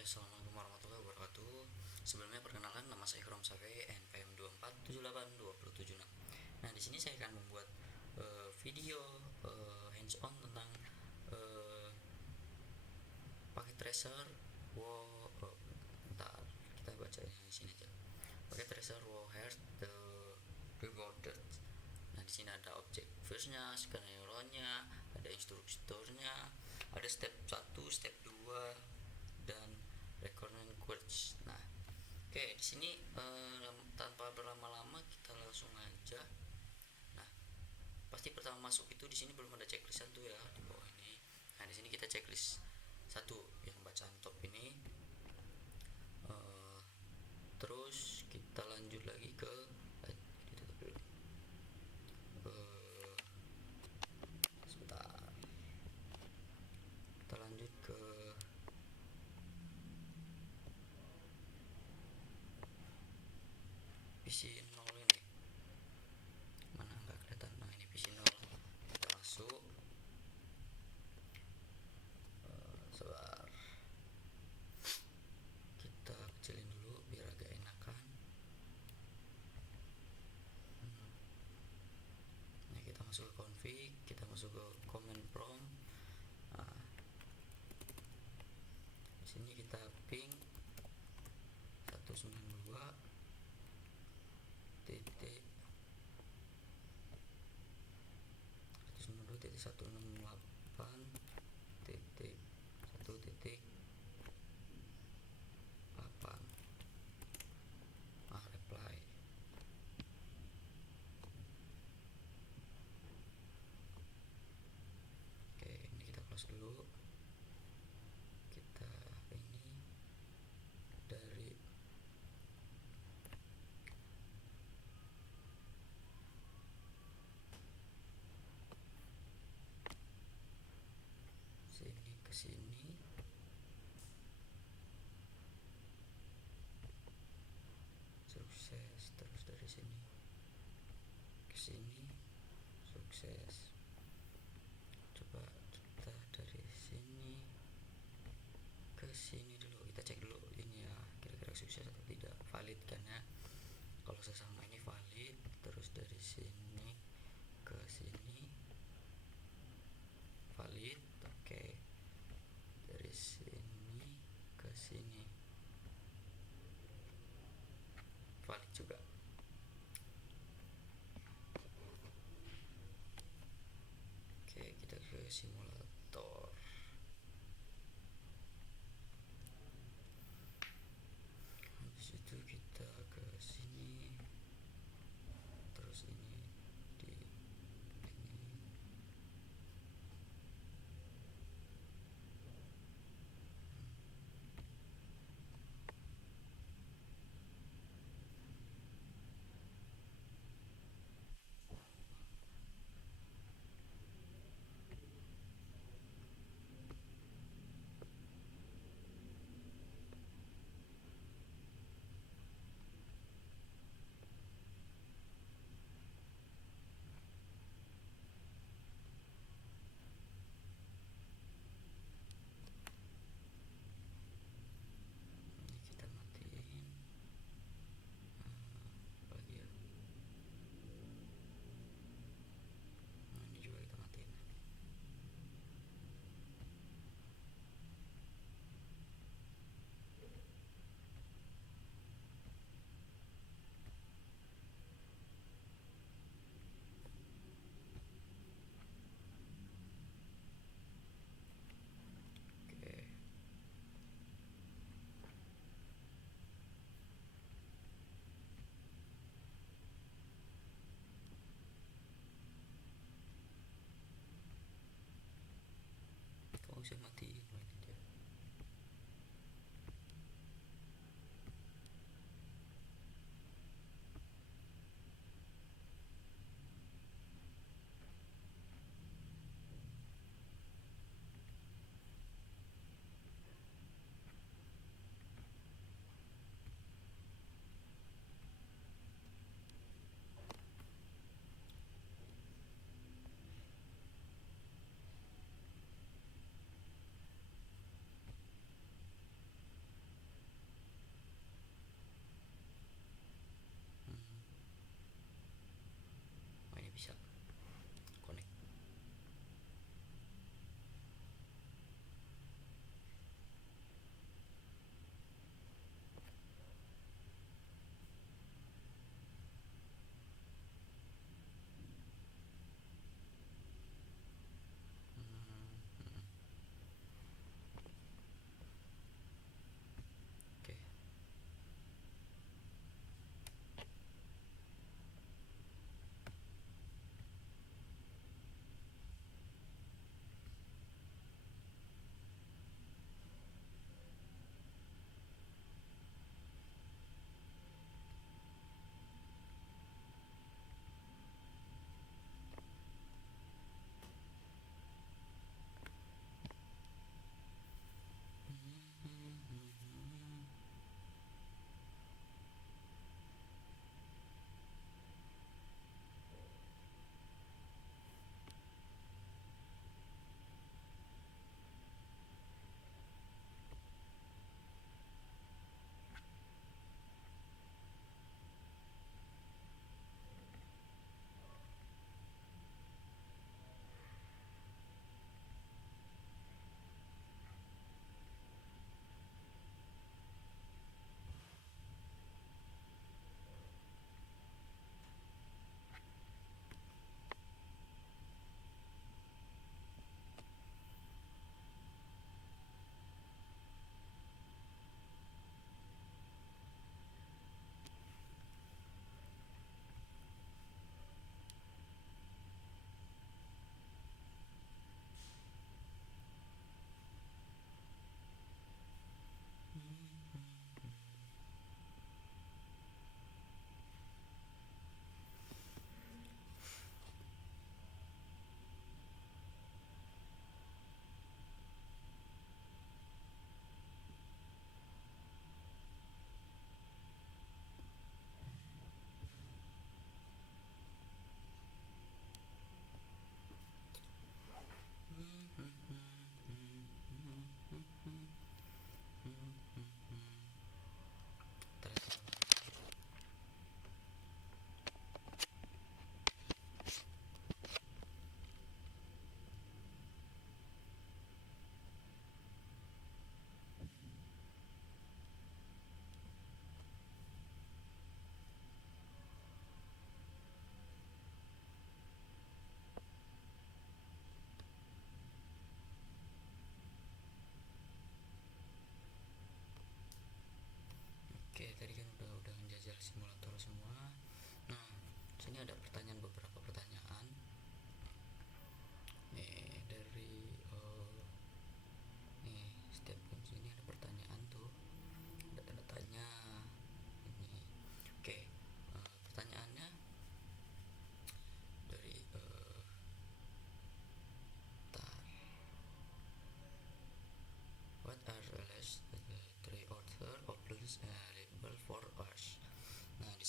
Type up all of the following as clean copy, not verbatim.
Oke, assalamualaikum warahmatullahi wabarakatuh. Sebelumnya perkenalkan, nama saya Ikram Safi, NPM 24782076. Nah, di sini saya akan membuat video hands on tentang uh, paket tracer bentar, kita baca di sini aja. Paket tracer Warhead the Rewarded. Nah, di sini ada objek first-nya, skenario-nya, ada instrukturnya, ada step 1, step 2, dan recurrent queries. Nah, oke, di sini tanpa berlama-lama kita langsung aja. Nah, pasti pertama masuk itu di sini belum ada checklistan tuh ya di bawah ini. Nah, di sini kita checklist satu yang bacaan top ini. Terus kita lanjut lagi ke sebentar. Kita lanjut ke PC 0 ini. Mana nggak kelihatan? Nah, ini PC 0. Kita masuk. Sebentar. Kita kecilin dulu biar agak enakan. Nah, kita masuk ke config, kita masuk ke command prompt. Nah, di sini kita ping 192 titik 192.168 titik 1 titik 8. Reply. Oke, ini kita close dulu. Kita ini dari sini ke sini. Sukses. Terus dari sini ke sini. Sukses. Coba kita dari sini ke sini dulu, kita cek dulu ini ya, kira-kira sukses atau tidak, valid kan ya. Kalau sesama ini valid. Terus dari sini ke sini valid. Oke, dari sini ke sini valid juga. Oke, kita ke simulator. Habis itu kita ke sini. Terus ini di ini. Ini kita matiin. Lagi ya. Nah, ini juga kita matiin. Oke. Kamu bisa matiin ini dia.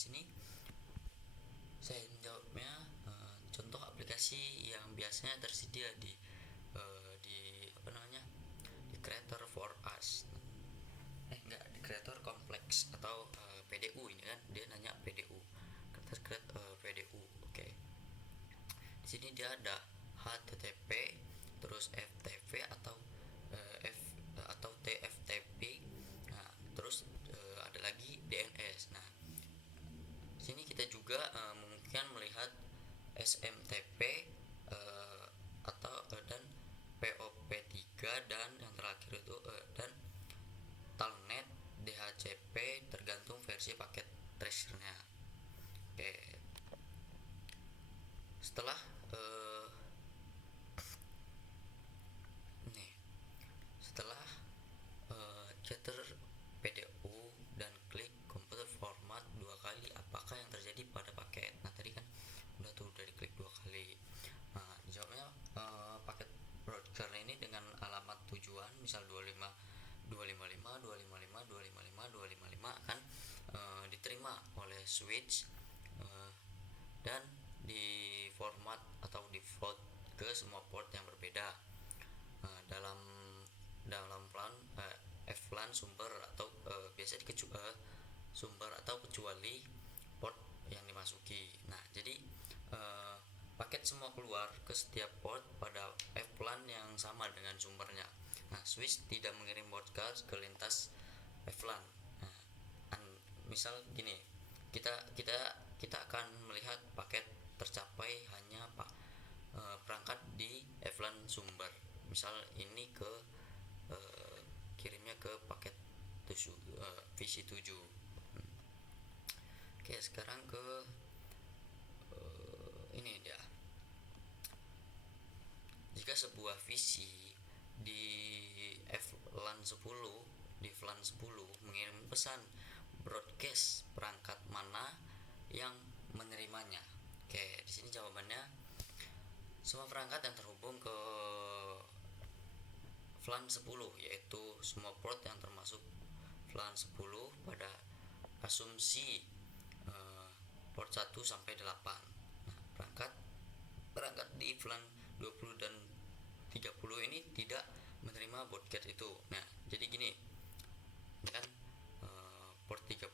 sini saya menjawabnya, contoh aplikasi yang biasanya tersedia di apa namanya, di Creator for Us, enggak, di Creator Complex atau PDU. Ini kan dia nanya PDU, PDU. Oke. Di sini dia ada HTTP, terus FTP atau F atau TFTP. Nah, terus ada lagi DNS. Nah, di sini kita juga mungkin melihat SMTP atau dan POP3, dan yang terakhir itu dan Telnet, DHCP, tergantung versi paket tracernya. Oke. Setelah nih setelah chatter PDU dan klik computer format 2 kali, apakah yang terjadi pada paket? Nah, tadi kan udah tuh, dari klik 2 kali. Nah, jawabnya paket broker ini dengan alamat tujuan misal 25 255 255 255 255 kan diterima oleh switch dan di format atau default ke semua port yang berbeda dalam plan FLAN sumber atau biasa sumber atau kecuali port yang dimasuki. Nah, jadi paket semua keluar ke setiap port pada FLAN yang sama dengan sumbernya. Nah, switch tidak mengirim broadcast ke lintas FLAN. Nah, misal gini, kita akan melihat paket tercapai hanya perangkat di FLAN sumber. Misal ini kirimnya ke paket VC7. Oke, sekarang ke ini dia. Jika sebuah VC di FLAN 10 mengirim pesan broadcast, perangkat mana yang menerimanya? Oke, di sini jawabannya semua perangkat yang terhubung ke FLAN 10, yaitu semua port yang termasuk FLAN 10 pada asumsi port 1 sampai 8. Nah, perangkat di FLAN 20 dan 30 ini tidak menerima broadcast itu. Nah, jadi gini, ini kan port 30,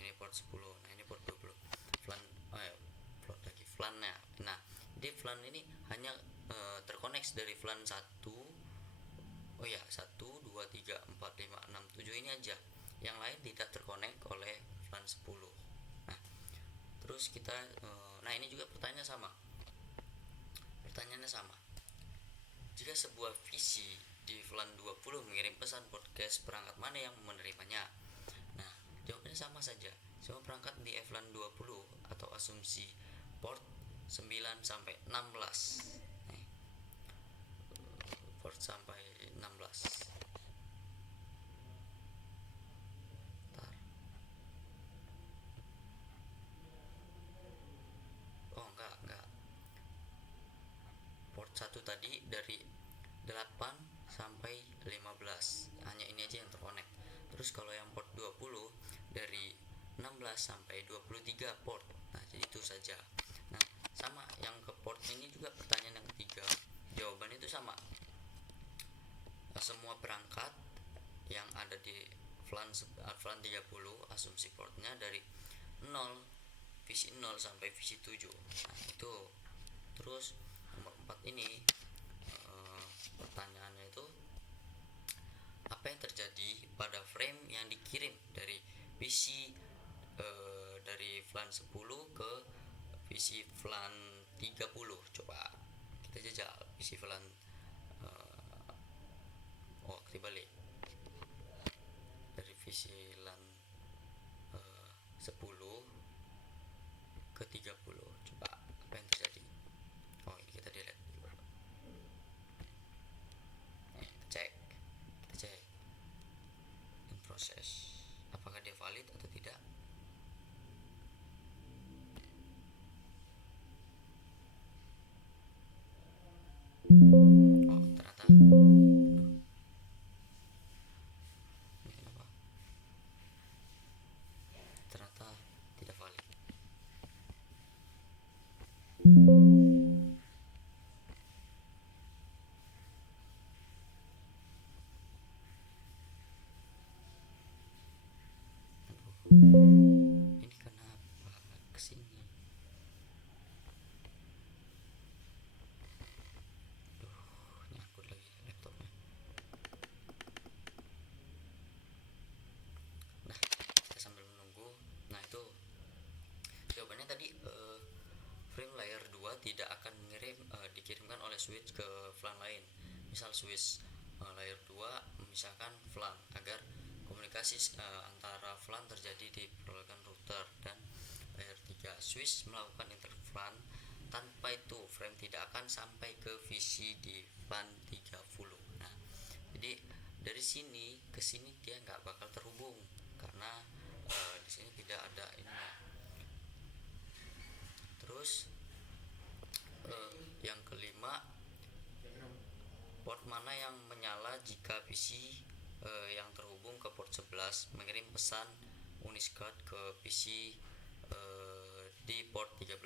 ini port 10, nah ini port 20. FLAN-nya. Nah, di FLAN ini hanya terkoneksi dari FLAN 1 1, 2, 3, 4, 5, 6, 7 ini aja. Yang lain tidak terkonek oleh FLAN 10. Nah, terus kita nah ini juga pertanyaannya sama. Jika sebuah VC di FLAN 20 mengirim pesan broadcast, perangkat mana yang menerimanya? Nah, jawabnya sama saja. Semua perangkat di FLAN 20 atau asumsi port 9 sampai 16. Port sampai 16. Enggak. Port 1 tadi dari 8 sampai 15. Hanya ini aja yang terkonek. Terus kalau yang port 20 dari 16 sampai 23 port. Nah, jadi itu saja. Nah, sama yang ke port ini juga pertanyaan yang ketiga. Jawaban itu sama. Semua perangkat yang ada di FLAN 30 asumsi portnya dari 0 visi 0 sampai visi 7. Nah, itu. Terus nomor 4 ini pertanyaannya itu, apa yang terjadi pada frame yang dikirim dari visi dari FLAN 10 ke visi FLAN 30? Coba kita jajal visi FLAN balik dari visi LAN 10 ke 30. Coba apa yang terjadi? Ini kita delete. Kita cek in proses, apakah dia valid atau tidak. Ternyata ternyata tidak valid. Ini kenapa kesini? Duh, nyangkut lagi laptopnya. Nah, kita sambil menunggu. Nah, itu jawabannya tadi, frame layer 2 tidak akan dikirimkan oleh switch ke VLAN lain. Misal switch layer 2 memisahkan VLAN agar komunikasi antara VLAN terjadi di peralatan router, dan layer 3 switch melakukan interVLAN. Tanpa itu frame tidak akan sampai ke VC di VLAN 30. Nah, jadi dari sini ke sini dia nggak bakal terhubung karena di sini tidak ada ininya. Terus yang kelima, port mana yang menyala jika PC yang terhubung ke port 11 mengirim pesan Uniscard ke PC di port 13.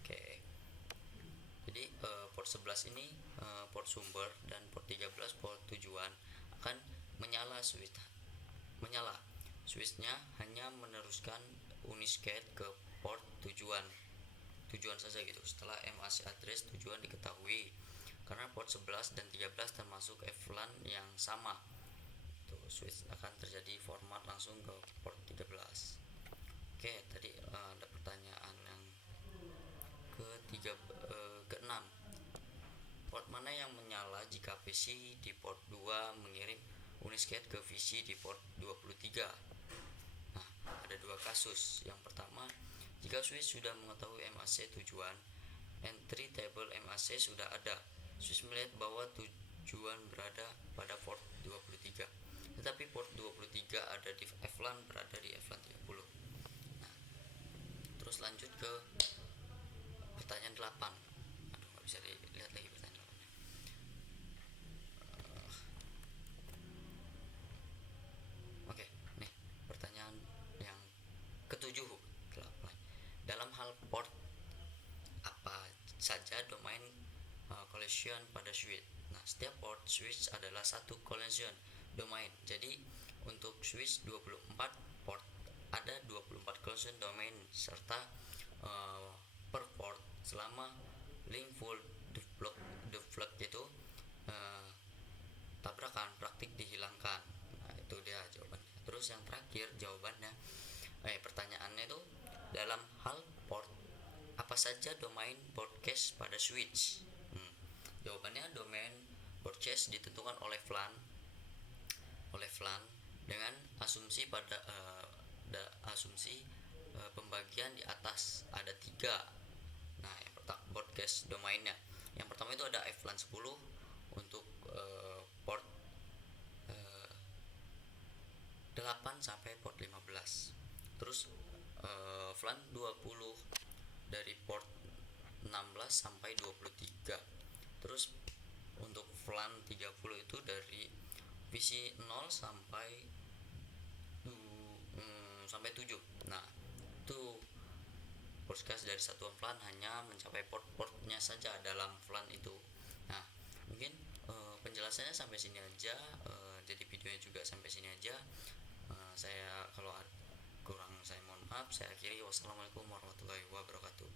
Oke. Jadi port 11 ini port sumber, dan port 13 port tujuan akan menyala. Switchnya hanya meneruskan Uniscard ke port tujuan saja gitu setelah MAC address tujuan diketahui, karena port 11 dan 13 termasuk VLAN yang sama. Tuh, switch akan terjadi format langsung ke port 13. Oke, tadi ada pertanyaan yang keenam. Port mana yang menyala jika PC di port 2 mengirim Uniscard ke VC di port 23? Nah, ada dua kasus. Yang pertama, jika switch sudah mengetahui MAC tujuan, entry table MAC sudah ada. Switch melihat bahwa tujuan berada pada port 23, tetapi port 23 ada di VLAN, berada di VLAN 30. Nah, terus lanjut ke pertanyaan 8. Aduh, nggak bisa dilihat lagi pertanyaan 8. Oke, nih pertanyaan yang ketujuh. 8. Dalam hal port, apa saja domain collision pada switch? Nah, setiap port switch adalah satu collision domain. Jadi untuk switch 24 port ada 24 collision domain, serta per port selama link full deflect itu tabrakan praktik dihilangkan. Nah, itu dia jawabannya. Terus yang terakhir jawabannya, pertanyaannya itu, dalam hal port, apa saja domain broadcast pada switch? Jawabannya, domain broadcast ditentukan oleh VLAN dengan asumsi pembagian di atas ada 3. Nah, yang pertama broadcast domainnya, yang pertama itu ada VLAN 10 untuk port 8 sampai port 15. Terus VLAN 20 dari port 16 sampai 23. Terus untuk VLAN 30 itu dari PC 0 sampai 7. Nah, itu broadcast dari satuan VLAN hanya mencapai port-portnya saja dalam VLAN itu. Nah, mungkin penjelasannya sampai sini aja. Jadi videonya juga sampai sini aja. Saya kalau kurang, saya mohon maaf. Saya akhiri. Wassalamualaikum warahmatullahi wabarakatuh.